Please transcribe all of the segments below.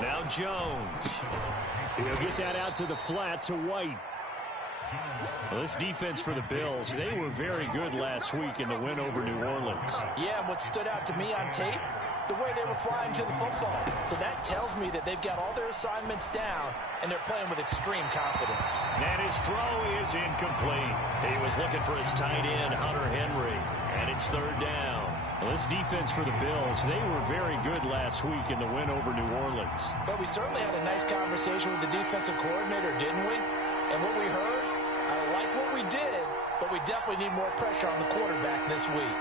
Now Jones. He'll get that out to the flat to White. Well, this defense for the Bills, they were very good last week in the win over New Orleans. Yeah, and what stood out to me on tape, the way they were flying to the football. So that tells me that they've got all their assignments down, and they're playing with extreme confidence. And his throw is incomplete. He was looking for his tight end, Hunter Henry, and it's third down. Well, this defense for the Bills, they were very good last week in the win over New Orleans. But we certainly had a nice conversation with the defensive coordinator, didn't we? And what we heard, I like what we did, but we definitely need more pressure on the quarterback this week.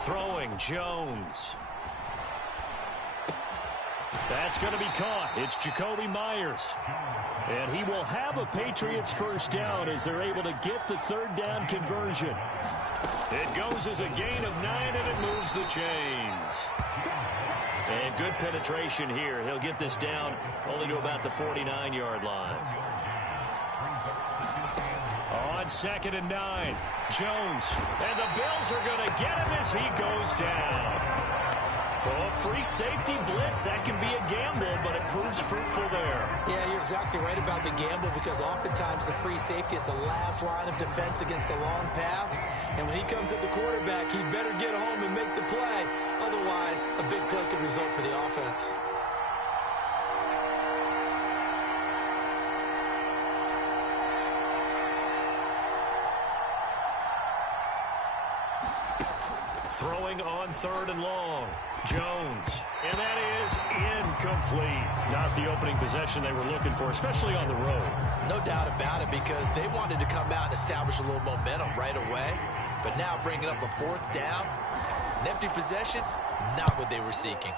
Throwing, Jones. That's going to be caught. It's Jacoby Myers. And he will have a Patriots first down as they're able to get the third down conversion. It goes as a gain of 9, and it moves the chains. And good penetration here. He'll get this down only to about the 49-yard line. On 2nd and 9, Jones. And the Bills are going to get him as he goes down. Oh, free safety blitz, that can be a gamble, but it proves fruitful there. Yeah, you're exactly right about the gamble because oftentimes the free safety is the last line of defense against a long pass. And when he comes at the quarterback, he better get home and make the play. Otherwise, a big play could result for the offense. Throwing on 3rd and long. Jones. And that is incomplete. Not the opening possession they were looking for, especially on the road. No doubt about it because they wanted to come out and establish a little momentum right away. But now bringing up a 4th down, an empty possession, not what they were seeking.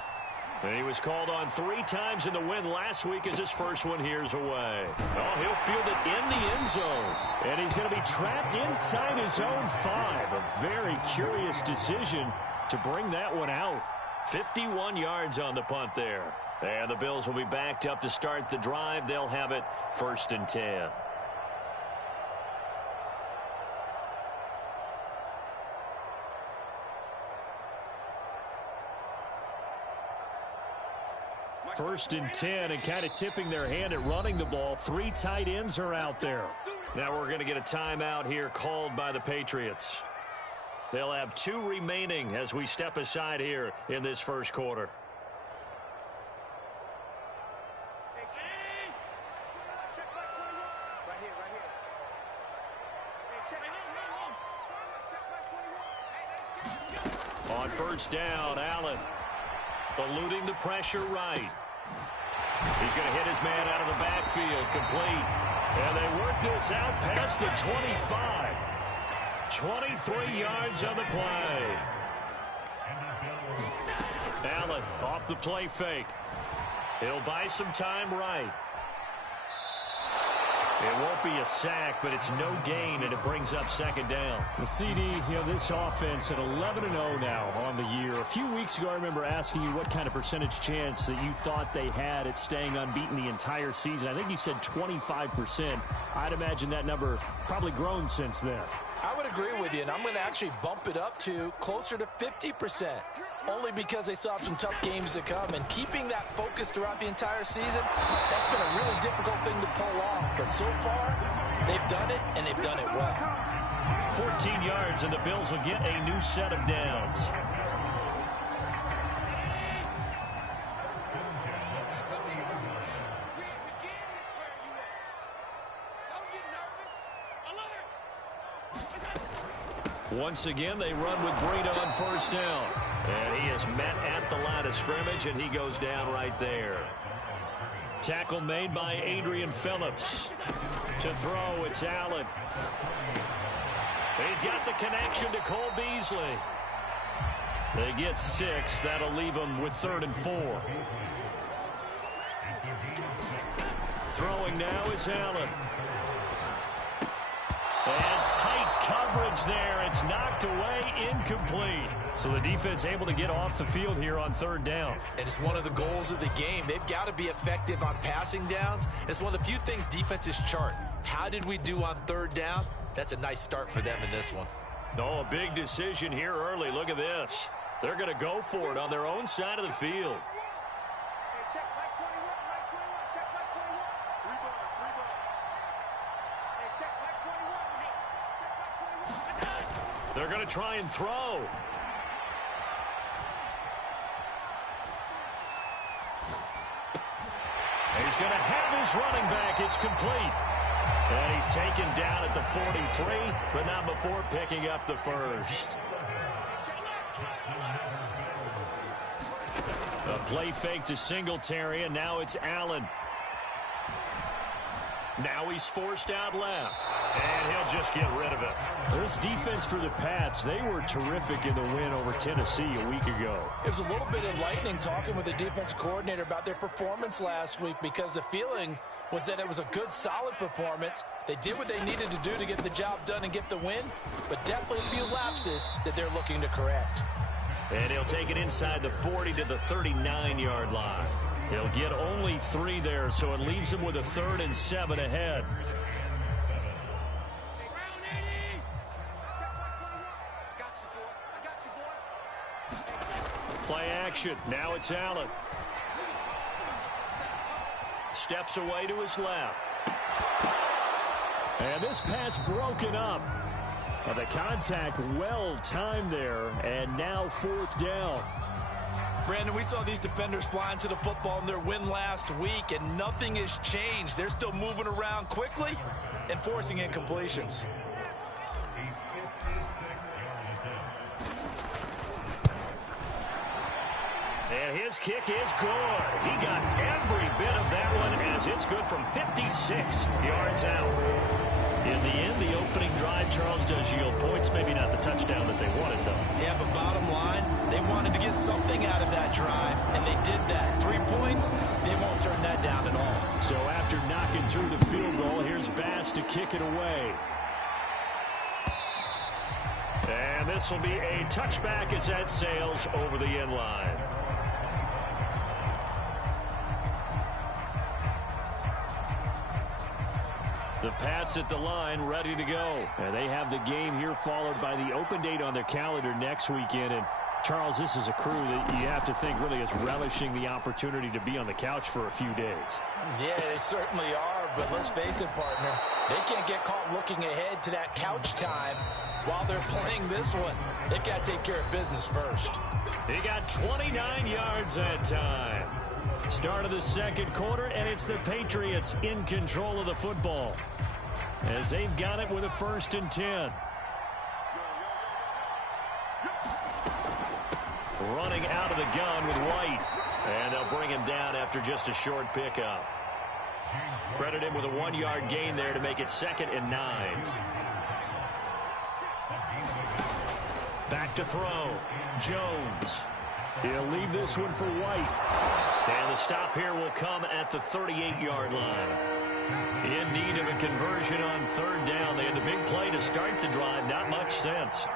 And he was called on 3 times in the win last week as his first one here's away. Oh, he'll field it in the end zone. And he's going to be trapped inside his own 5. A very curious decision to bring that one out. 51 yards on the punt there. And the Bills will be backed up to start the drive. They'll have it 1st and 10. First and 10, and kind of tipping their hand at running the ball. 3 tight ends are out there. Now we're going to get a timeout here called by the Patriots. They'll have 2 remaining as we step aside here in this first quarter. On first down, Allen eluding the pressure right. He's going to hit his man out of the backfield, complete. And they work this out past the 25. 23 yards on the play. Allen off the play fake. He'll buy some time right. It won't be a sack, but it's no gain, and it brings up 2nd down. The CD, this offense at 11-0 now on the year. A few weeks ago, I remember asking you what kind of percentage chance that you thought they had at staying unbeaten the entire season. I think you said 25%. I'd imagine that number probably grown since then. I would agree with you, and I'm going to actually bump it up to closer to 50%. Only because they still have some tough games to come. And keeping that focus throughout the entire season, that's been a really difficult thing to pull off. But so far, they've done it, and they've done it well. 14 yards, and the Bills will get a new set of downs. Once again, they run with Breida on first down. And he is met at the line of scrimmage, and he goes down right there. Tackle made by Adrian Phillips. To throw, it's Allen. He's got the connection to Cole Beasley. They get 6. That'll leave them with 3rd and 4. Throwing now is Allen. And tight coverage there. It's knocked away, incomplete. So the defense able to get off the field here on 3rd down. And it's one of the goals of the game. They've got to be effective on passing downs. It's one of the few things defenses chart. How did we do on 3rd down? That's a nice start for them in this one. Oh, a big decision here early. Look at this. They're going to go for it on their own side of the field. They're going to try and throw. He's going to have his running back. It's complete. And he's taken down at the 43, but not before picking up the first. A play fake to Singletary, and now it's Allen. Now he's forced out left, and he'll just get rid of it. This defense for the Pats, they were terrific in the win over Tennessee a week ago. It was a little bit enlightening talking with the defense coordinator about their performance last week, because the feeling was that it was a good, solid performance. They did what they needed to do to get the job done and get the win, but definitely a few lapses that they're looking to correct. And he'll take it inside the 40 to the 39-yard line. He'll get only 3 there, so it leaves him with a 3rd and 7 ahead. Play action. Now it's Allen. Steps away to his left. And this pass broken up. The contact well timed there, and now 4th down. Brandon, we saw these defenders flying to the football in their win last week, and nothing has changed. They're still moving around quickly and forcing incompletions. And his kick is good. He got every bit of that one, as it's good from 56 yards out. In the end, the opening drive, Charles, does yield points. Maybe not the touchdown that they wanted, though. Yeah, but bottom line, they wanted to get something out of that drive, and they did that. 3 points, they won't turn that down at all. So after knocking through the field goal, here's Bass to kick it away. And this will be a touchback as that sails over the end line. The Pats at the line, ready to go. And they have the game here followed by the open date on their calendar next weekend. And, Charles, this is a crew that you have to think really is relishing the opportunity to be on the couch for a few days. Yeah, they certainly are, but let's face it, partner. They can't get caught looking ahead to that couch time while they're playing this one. They've got to take care of business first. He got 29 yards that time. Start of the second quarter, and it's the Patriots in control of the football, as they've got it with a 1st and 10. Running out of the gun with White, and they'll bring him down after just a short pickup. Credit him with a 1-yard gain there to make it 2nd and 9. Back to throw. Jones. He'll leave this one for White. And the stop here will come at the 38-yard line. In need of a conversion on 3rd down. They had the big play to start the drive. Not much sense.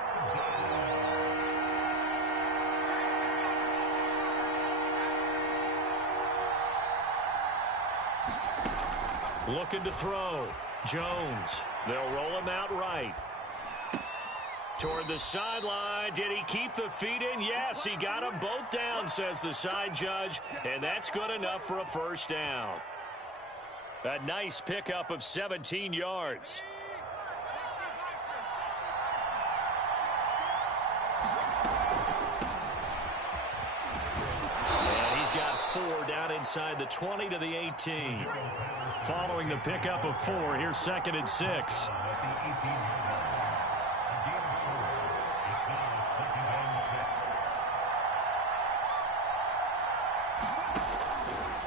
Looking to throw. Jones. They'll roll him out right. Toward the sideline. Did he keep the feet in? Yes, he got them both down, says the side judge. And that's good enough for a 1st down. A nice pickup of 17 yards. And he's got 4 down inside the 20 to the 18. Following the pickup of 4, here's 2nd and 6.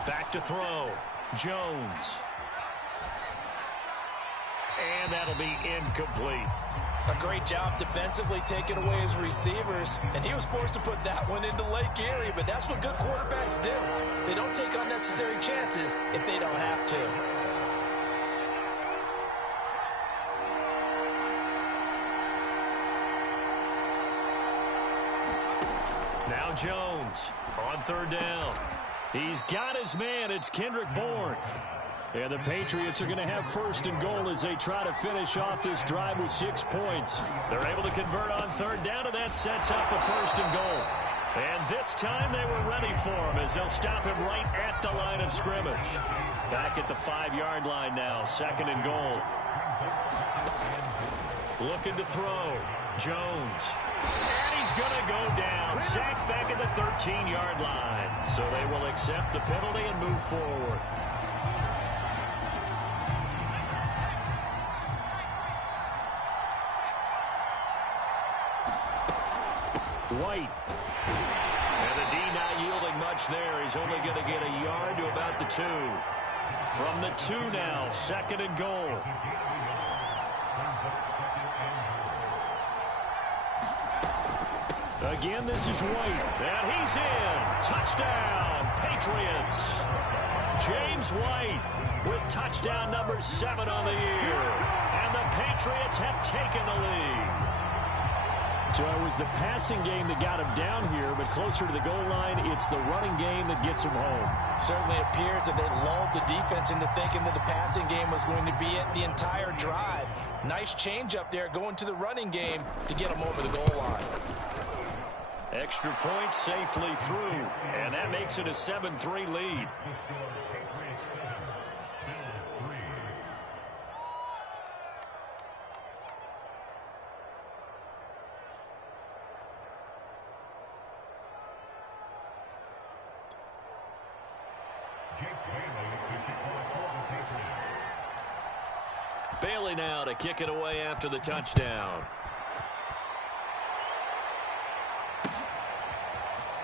Back to throw. Jones. And that'll be incomplete. A great job defensively taking away his receivers, and he was forced to put that one into Lake Erie, but that's what good quarterbacks do. They don't take unnecessary chances if they don't have to. Now Jones on 3rd down. He's got his man. It's Kendrick Bourne. And the Patriots are going to have first and goal as they try to finish off this drive with 6 points. They're able to convert on third down, and that sets up a first and goal. And this time they were ready for him as they'll stop him right at the line of scrimmage. Back at the 5-yard line now, second and goal. Looking to throw. Jones. And he's going to go down. Sacked back at the 13-yard line. So they will accept the penalty and move forward. White. And the D not yielding much there. He's only going to get a yard to about the 2. From the 2 now, second and goal. Again, this is White. And he's in. Touchdown, Patriots. James White with touchdown number 7 on the year. And the Patriots have taken the lead. So it was the passing game that got him down here, but closer to the goal line, it's the running game that gets him home. Certainly appears that they lulled the defense into thinking that the passing game was going to be it the entire drive. Nice change up there going to the running game to get him over the goal line. Extra point safely through, and that makes it a 7-3 lead. Bailey now to kick it away after the touchdown.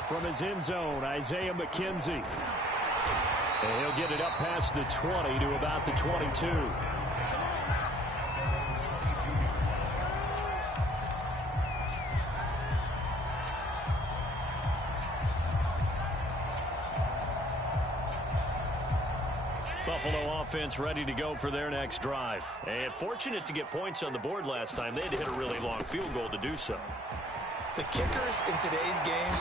From his end zone, Isaiah McKenzie. And he'll get it up past the 20 to about the 22. Buffalo offense ready to go for their next drive. And fortunate to get points on the board last time. They had to hit a really long field goal to do so. The kickers in today's game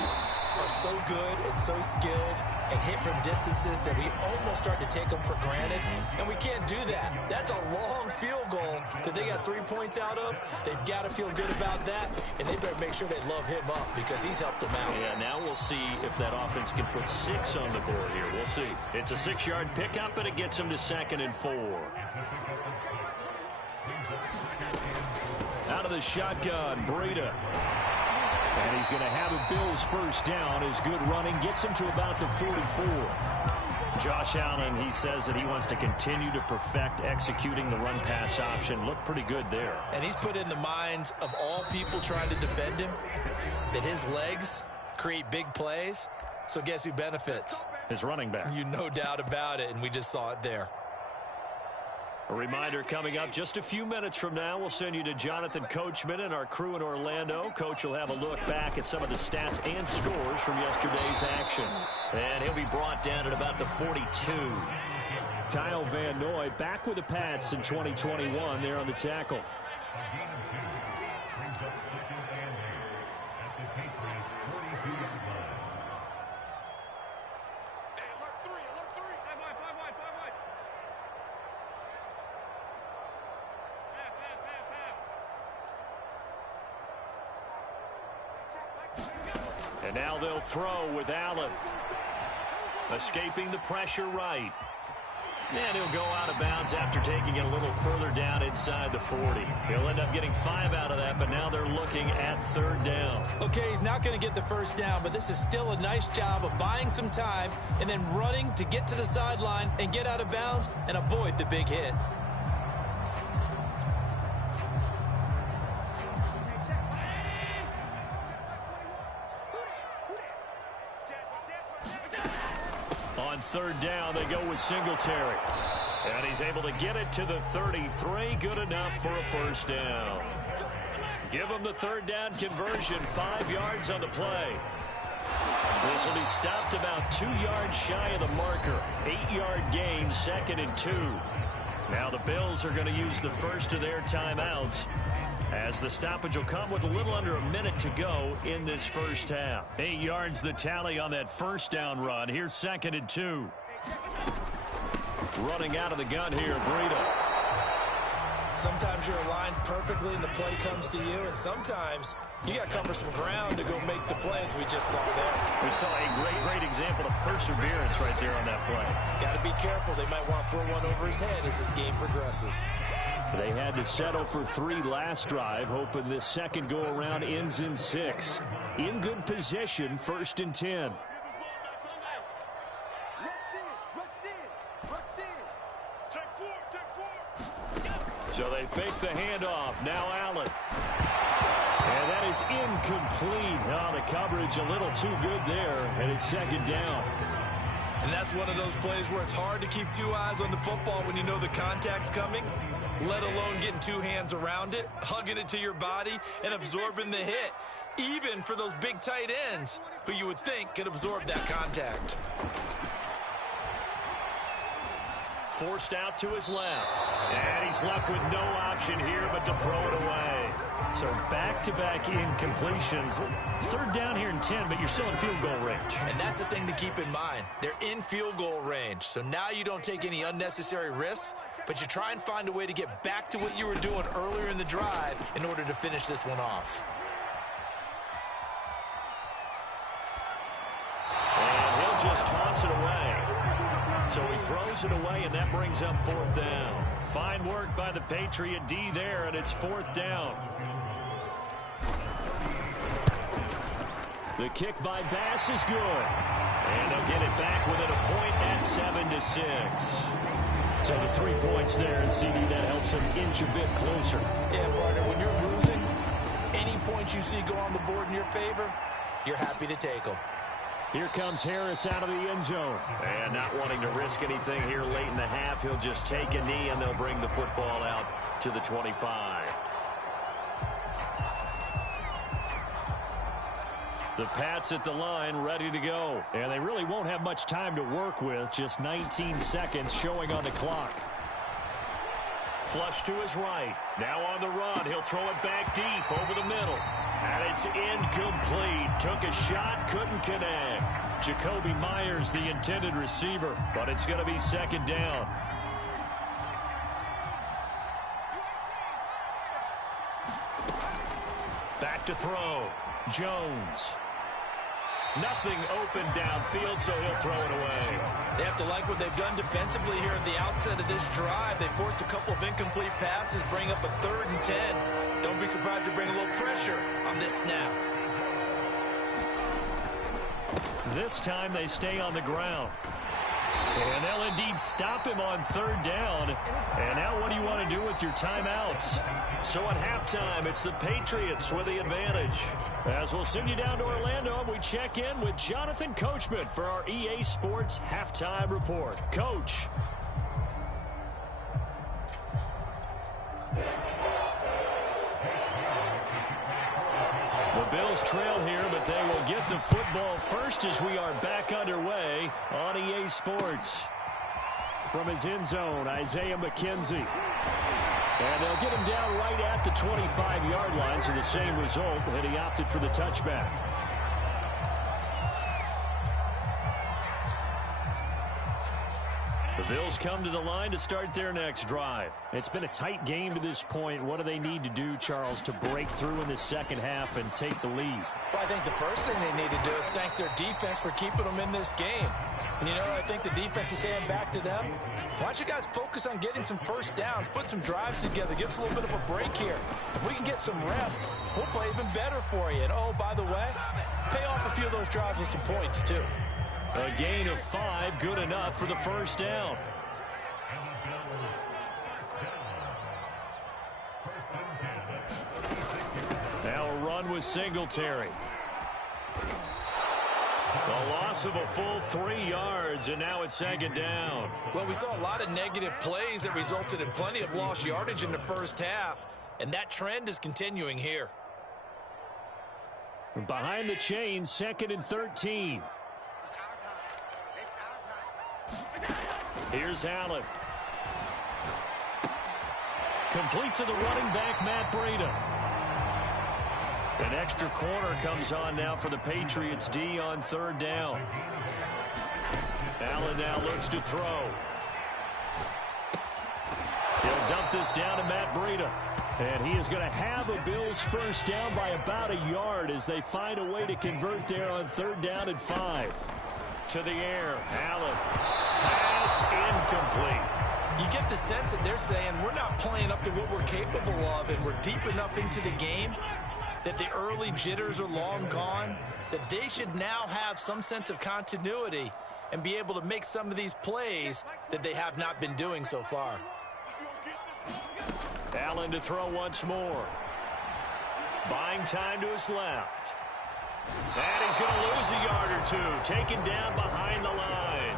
are so good and so skilled and hit from distances that we almost start to take them for granted. And we can't do that. That's a long field goal that they got 3 points out of. They've got to feel good about that, and they better make sure they love him up because he's helped them out. Yeah, now we'll see if that offense can put 6 on the board here. We'll see. It's a 6-yard pickup, and it gets them to 2nd and 4. Out of the shotgun, Breida. And he's going to have a Bills first down. His good running gets him to about the 44. Josh Allen, he says that he wants to continue to perfect executing the run-pass option. Looked pretty good there. And he's put in the minds of all people trying to defend him that his legs create big plays. So guess who benefits? His running back. You no doubt about it, and we just saw it there. A reminder coming up just a few minutes from now. We'll send you to Jonathan Coachman and our crew in Orlando. Coach will have a look back at some of the stats and scores from yesterday's action. And he'll be brought down at about the 42. Kyle Van Noy back with the Pats in 2021 there on the tackle. And now they'll throw with Allen. Escaping the pressure right. And he'll go out of bounds after taking it a little further down inside the 40. He'll end up getting 5 out of that, but now they're looking at 3rd down. Okay, he's not going to get the first down, but this is still a nice job of buying some time and then running to get to the sideline and get out of bounds and avoid the big hit. On 3rd down, they go with Singletary. And he's able to get it to the 33. Good enough for a first down. Give him the 3rd down conversion. 5 yards on the play. This will be stopped about 2 yards shy of the marker. 8-yard gain, 2nd and 2. Now the Bills are going to use the first of their timeouts, as the stoppage will come with a little under a minute to go in this first half. 8 yards the tally on that first down run. Here's 2nd and 2. Running out of the gun here, Breida. Sometimes you're aligned perfectly and the play comes to you, and sometimes you got to cover some ground to go make the plays we just saw there. We saw a great example of perseverance right there on that play. Got to be careful. They might want to throw one over his head as this game progresses. They had to settle for 3 last drive, hoping this second go-around ends in 6. In good position, 1st and 10. So they fake the handoff. Now Allen. And that is incomplete. Oh, the coverage a little too good there, and it's 2nd down. And that's one of those plays where it's hard to keep 2 eyes on the football when you know the contact's coming, let alone getting 2 hands around it, hugging it to your body, and absorbing the hit, even for those big tight ends who you would think could absorb that contact. Forced out to his left. And he's left with no option here but to throw it away. So back-to-back incompletions. 3rd down here and 10, but you're still in field goal range. And that's the thing to keep in mind. They're in field goal range. So now you don't take any unnecessary risks, but you try and find a way to get back to what you were doing earlier in the drive in order to finish this one off. And he'll just toss it away. So he throws it away, and that brings up 4th down. Fine work by the Patriot D there, and it's 4th down. The kick by Bass is good. And they'll get it back within a point at 7-6. So the 3 points there, and CD, that helps them inch a bit closer. Yeah, partner, when you're losing, any points you see go on the board in your favor, you're happy to take them. Here comes Harris out of the end zone. And not wanting to risk anything here late in the half, he'll just take a knee, and they'll bring the football out to the 25. The Pats at the line, ready to go. And they really won't have much time to work with, just 19 seconds showing on the clock. Flush to his right. Now on the run. He'll throw it back deep over the middle. And it's incomplete. Took a shot, couldn't connect. Jacoby Myers, the intended receiver, but it's going to be 2nd down. Back to throw. Jones. Nothing open downfield, so he'll throw it away. They have to like what they've done defensively here at the outset of this drive. They forced a couple of incomplete passes, bring up a 3rd and 10. Don't be surprised to bring a little pressure on this snap. This time they stay on the ground. And they'll indeed stop him on 3rd down. And now what do you want to do with your timeouts? So at halftime, it's the Patriots with the advantage. As we'll send you down to Orlando, and we check in with Jonathan Coachman for our EA Sports Halftime Report. Coach. The Bills trail here, but they will get the football first as we are back underway on EA Sports. From his end zone, Isaiah McKenzie. And they'll get him down right at the 25-yard line, so the same result, and he opted for the touchback. The Bills come to the line to start their next drive. It's been a tight game to this point. What do they need to do, Charles, to break through in the second half and take the lead? Well, I think the first thing they need to do is thank their defense for keeping them in this game. And, you know, I think the defense is saying back to them, why don't you guys focus on getting some first downs, put some drives together, give us a little bit of a break here. If we can get some rest, we'll play even better for you. And, oh, by the way, pay off a few of those drives with some points, too. A gain of 5, good enough for the first down. Now a run with Singletary. The loss of a full 3 yards, and now it's 2nd down. Well, we saw a lot of negative plays that resulted in plenty of lost yardage in the first half, and that trend is continuing here. Behind the chains, 2nd and 13. Here's Allen. Complete to the running back, Matt Breida. An extra corner comes on now for the Patriots D on 3rd down. Allen now looks to throw. He'll dump this down to Matt Breida. And he is going to have a Bills first down by about a yard as they find a way to convert there on 3rd down and 5. To the air, Allen. Pass incomplete. You get the sense that they're saying we're not playing up to what we're capable of, and we're deep enough into the game that the early jitters are long gone, that they should now have some sense of continuity and be able to make some of these plays that they have not been doing so far. Allen to throw once more. Buying time to his left. And he's going to lose a yard or two, taken down behind the line.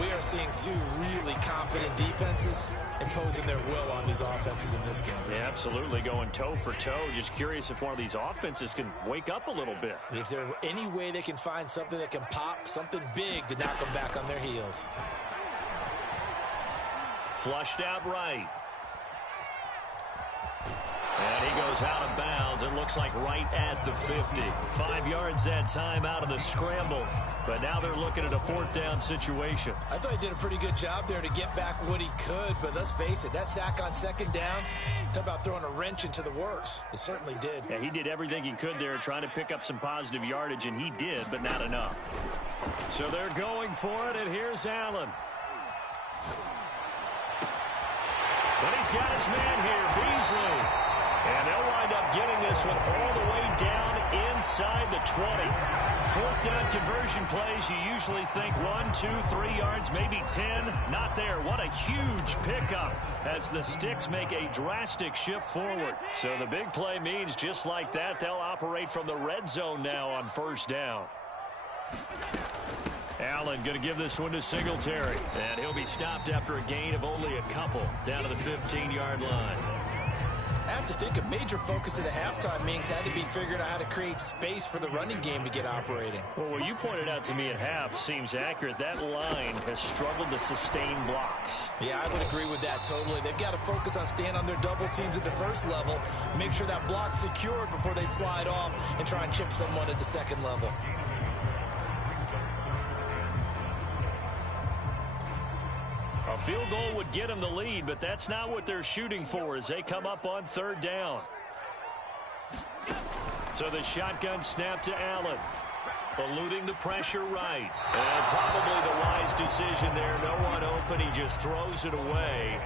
We are seeing two really confident defenses imposing their will on these offenses in this game. Yeah, absolutely, going toe for toe. Just curious if one of these offenses can wake up a little bit. Is there any way they can find something that can pop, something big to knock them back on their heels? Flushed out right. And he goes out of bounds. It looks like right at the 50. 5 yards that time out of the scramble. But now they're looking at a 4th down situation. I thought he did a pretty good job there to get back what he could. But let's face it, that sack on 2nd down, talk about throwing a wrench into the works. It certainly did. Yeah, he did everything he could there trying to pick up some positive yardage, and he did, but not enough. So they're going for it, and here's Allen. But he's got his man here, Beasley. And they'll wind up getting this one all the way down inside the 20. 4th down conversion plays, you usually think 1, 2, 3 yards, maybe 10. Not there. What a huge pickup as the Sticks make a drastic shift forward. So the big play means just like that, they'll operate from the red zone now on 1st down. Allen going to give this one to Singletary. And he'll be stopped after a gain of only a couple down to the 15-yard line. I have to think a major focus at the halftime means had to be figuring out how to create space for the running game to get operating. Well, what you pointed out to me at half seems accurate. That line has struggled to sustain blocks. Yeah, I would agree with that totally. They've got to focus on staying on their double teams at the 1st level, make sure that block's secured before they slide off and try and chip someone at the 2nd level. A field goal would get them the lead, but that's not what they're shooting for as they come up on 3rd down. So the shotgun snap to Allen. Eluding the pressure right. And probably the wise decision there. No one open. He just throws it away.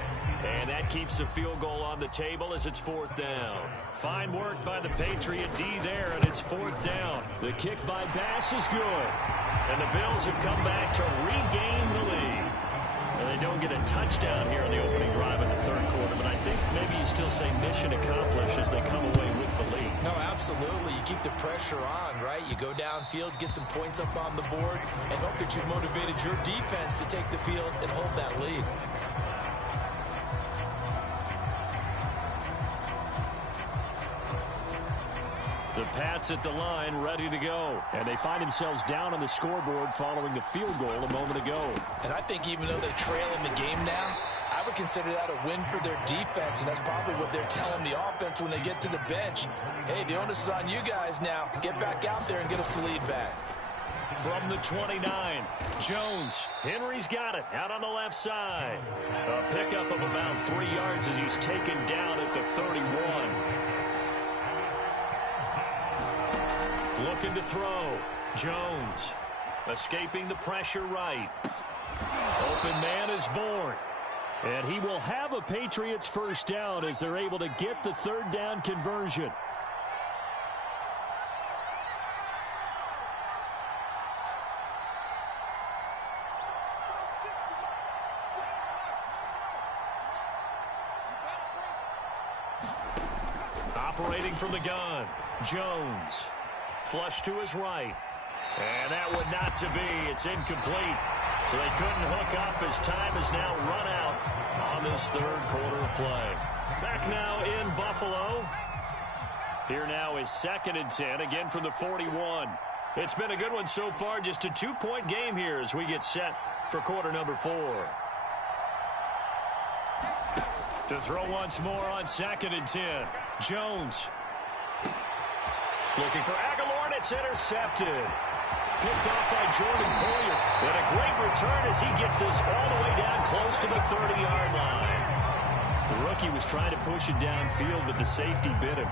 And that keeps the field goal on the table as it's 4th down. Fine work by the Patriot D there, and it's 4th down. The kick by Bass is good. And the Bills have come back to regain the lead. And they don't get a touchdown here in the opening drive in the 3rd quarter, but I think maybe you still say mission accomplished as they come away with the lead. No, absolutely. You keep the pressure on, right? You go downfield, get some points up on the board, and hope that you've motivated your defense to take the field and hold that lead. The Pats at the line, ready to go. And they find themselves down on the scoreboard following the field goal a moment ago. And I think even though they trail in the game now, I would consider that a win for their defense, and that's probably what they're telling the offense when they get to the bench. Hey, the onus is on you guys now. Get back out there and get us the lead back. From the 29, Jones. Henry's got it out on the left side. A pickup of about 3 yards as he's taken down at the 31. Looking to throw. Jones escaping the pressure right. Open man is born. And he will have a Patriots first down as they're able to get the 3rd down conversion. Operating from the gun, Jones. Flush to his right. And that one not to be. It's incomplete. So they couldn't hook up as time has now run out on this 3rd quarter of play. Back now in Buffalo. Here now is 2nd and 10, again from the 41. It's been a good one so far, just a 2-point game here as we get set for quarter number 4. To throw once more on 2nd and 10. Jones. Looking for Aguilar, and it's intercepted. Picked off by Jordan Poyer. And a great return as he gets this all the way down close to the 30-yard line. The rookie was trying to push it downfield, but the safety bit him.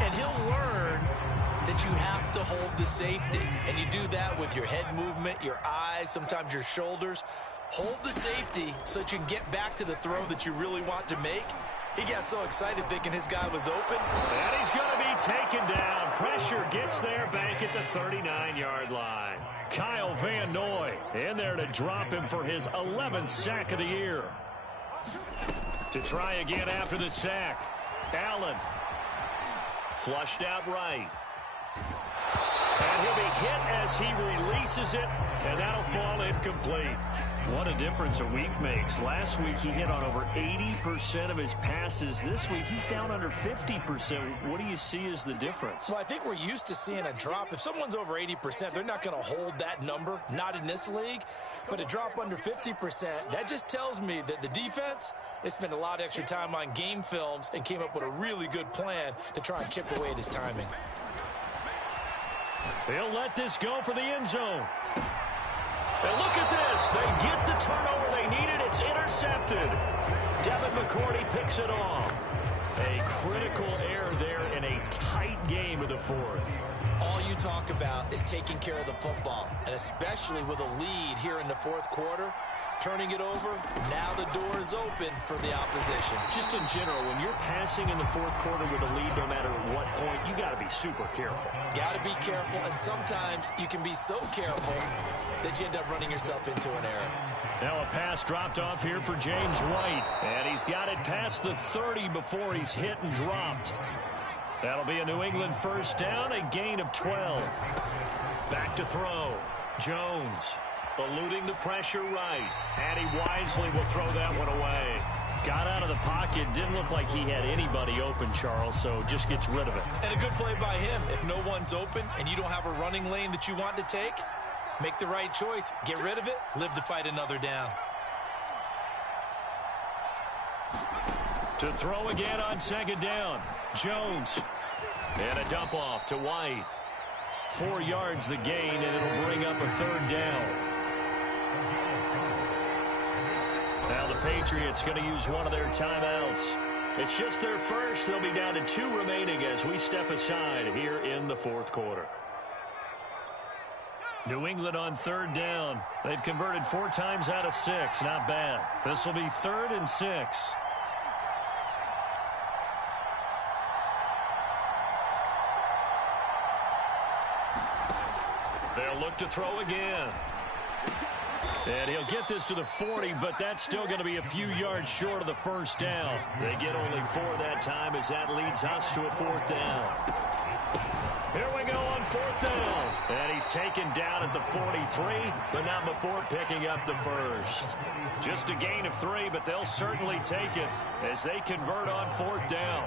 And he'll learn that you have to hold the safety. And you do that with your head movement, your eyes, sometimes your shoulders. Hold the safety so that you can get back to the throw that you really want to make. He got so excited thinking his guy was open. And he's going to be taken down. Pressure gets there back at the 39-yard line. Kyle Van Noy in there to drop him for his 11th sack of the year. To try again after the sack. Allen. Flushed out right. And he'll be hit as he releases it, and that'll fall incomplete. What a difference a week makes. Last week he hit on over 80% of his passes. This week he's down under 50%. What do you see as the difference? Well, I think we're used to seeing a drop. If someone's over 80%, they're not going to hold that number, not in this league. But a drop under 50%, that just tells me that the defense, they spent a lot of extra time on game films and came up with a really good plan to try and chip away at his timing. They'll let this go for the end zone. And look at this. They get the turnover they needed. It's intercepted. Devin McCourty picks it off. A critical error there in a tight game of the fourth. All you talk about is taking care of the football, and especially with a lead here in the fourth quarter, turning it over, now the door is open for the opposition. Just in general, when you're passing in the fourth quarter with a lead, no matter at what point, you got to be super careful. Got to be careful, and sometimes you can be so careful that you end up running yourself into an error. Now a pass dropped off here for James White, and he's got it past the 30 before he's hit and dropped. That'll be a New England first down, a gain of 12. Back to throw. Jones eluding the pressure right, and he wisely will throw that one away. Got out of the pocket, didn't look like he had anybody open, Charles, so just gets rid of it. And a good play by him. If no one's open and you don't have a running lane that you want to take, make the right choice. Get rid of it, live to fight another down. To throw again on second down. Jones. And a dump off to White. 4 yards the gain, and it'll bring up a third down. Now the Patriots going to use one of their timeouts. It's just their first. They'll be down to 2 remaining as we step aside here in the fourth quarter. New England on third down. They've converted 4 times out of 6. Not bad. This will be 3rd and 6. They'll look to throw again. And he'll get this to the 40, but that's still going to be a few yards short of the first down. They get only 4 that time as that leads us to a 4th down. Here we go on 4th down. And he's taken down at the 43, but not before picking up the first. Just a gain of 3, but they'll certainly take it as they convert on 4th down.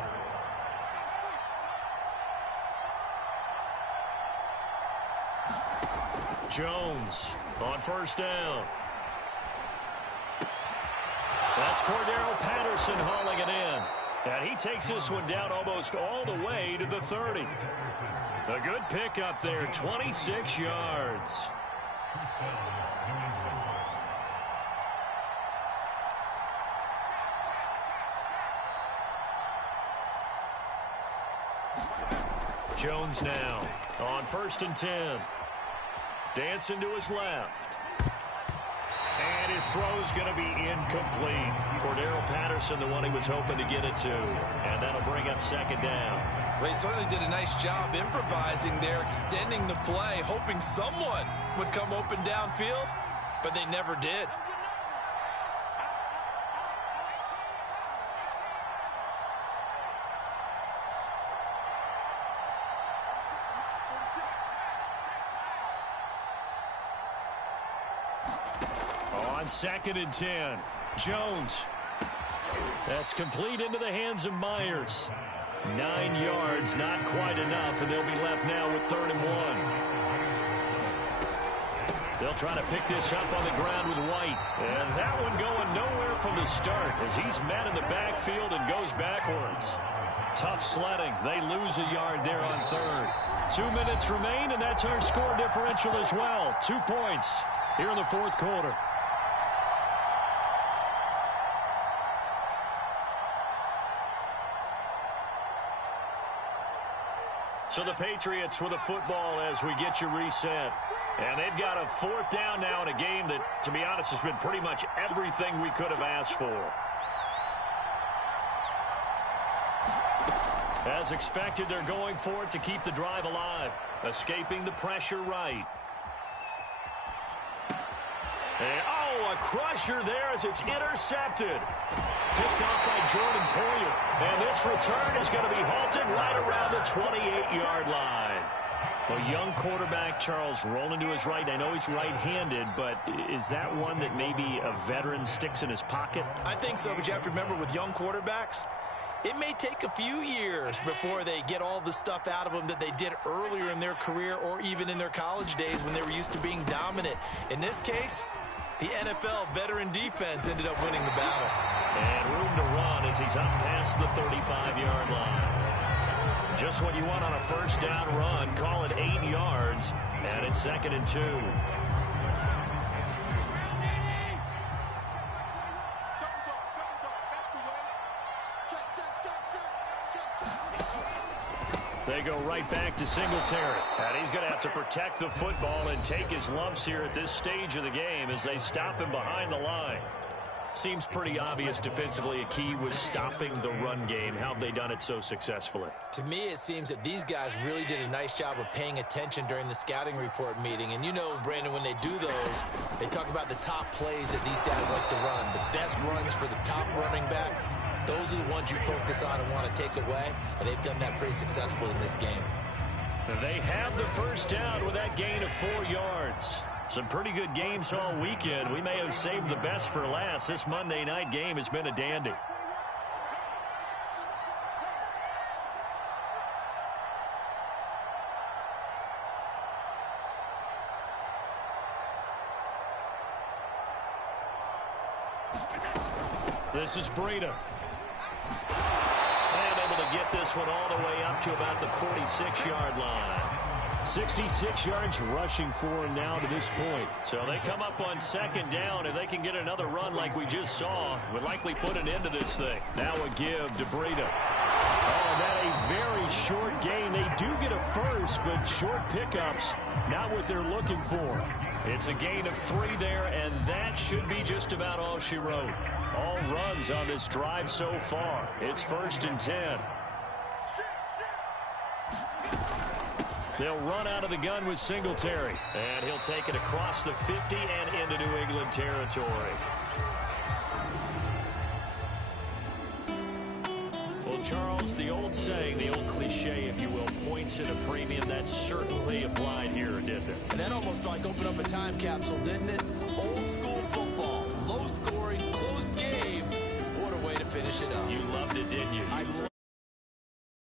Jones on first down. That's Cordero Patterson hauling it in. And he takes this one down almost all the way to the 30. A good pickup there, 26 yards. Jones now on 1st and 10. Dancing to his left. And his throw's going to be incomplete. Cordero Patterson, the one he was hoping to get it to. And that'll bring up 2nd down. They certainly did a nice job improvising there, extending the play, hoping someone would come open downfield, but they never did. On 2nd and 10, Jones. That's complete into the hands of Myers. 9 yards, not quite enough, and they'll be left now with 3rd and 1. They'll try to pick this up on the ground with White. And that one going nowhere from the start as he's met in the backfield and goes backwards. Tough sledding. They lose a yard there on 3rd. 2 minutes remain, and that's our score differential as well. 2 points here in the fourth quarter. So the Patriots with a football as we get you reset. And they've got a 4th down now in a game that, to be honest, has been pretty much everything we could have asked for. As expected, they're going for it to keep the drive alive. Escaping the pressure right. And, oh, a crusher there as it's intercepted. Picked off by Jordan Poyer. And this return is going to be halted right around the 28-yard line. A young quarterback, Charles, rolling to his right. I know he's right-handed, but is that one that maybe a veteran sticks in his pocket? I think so, but you have to remember with young quarterbacks, it may take a few years before they get all the stuff out of them that they did earlier in their career or even in their college days when they were used to being dominant. In this case, the NFL veteran defense ended up winning the battle. And room to run as he's up past the 35-yard line. Just what you want on a first down run. Call it 8 yards. And it's 2nd and 2. They go right back to Singletary. And he's going to have to protect the football and take his lumps here at this stage of the game as they stop him behind the line. Seems pretty obvious defensively a key was stopping the run game. How have they done it so successfully? To me, it seems that these guys really did a nice job of paying attention during the scouting report meeting. And you know, Brandon, when they do those, they talk about the top plays that these guys like to run. The best runs for the top running back. Those are the ones you focus on and want to take away, and they've done that pretty successfully in this game. They have the first down with that gain of 4 yards. Some pretty good games all weekend. We may have saved the best for last. This Monday night game has been a dandy. This is Breida. Get this one all the way up to about the 46-yard line. 66 yards rushing for him now to this point. So they come up on 2nd down. If they can get another run like we just saw, would likely put an end to this thing. Now a give to Breida. Oh, that a very short gain. They do get a first, but short pickups, not what they're looking for. It's a gain of 3 there, and that should be just about all she wrote. All runs on this drive so far. It's 1st and 10. They'll run out of the gun with Singletary. And he'll take it across the 50 and into New England territory. Well, Charles, the old saying, the old cliche, if you will, points at a premium, that certainly applied here, didn't it? And that almost like opened up a time capsule, didn't it? Old school football, low scoring, close game. What a way to finish it up. You loved it, didn't you?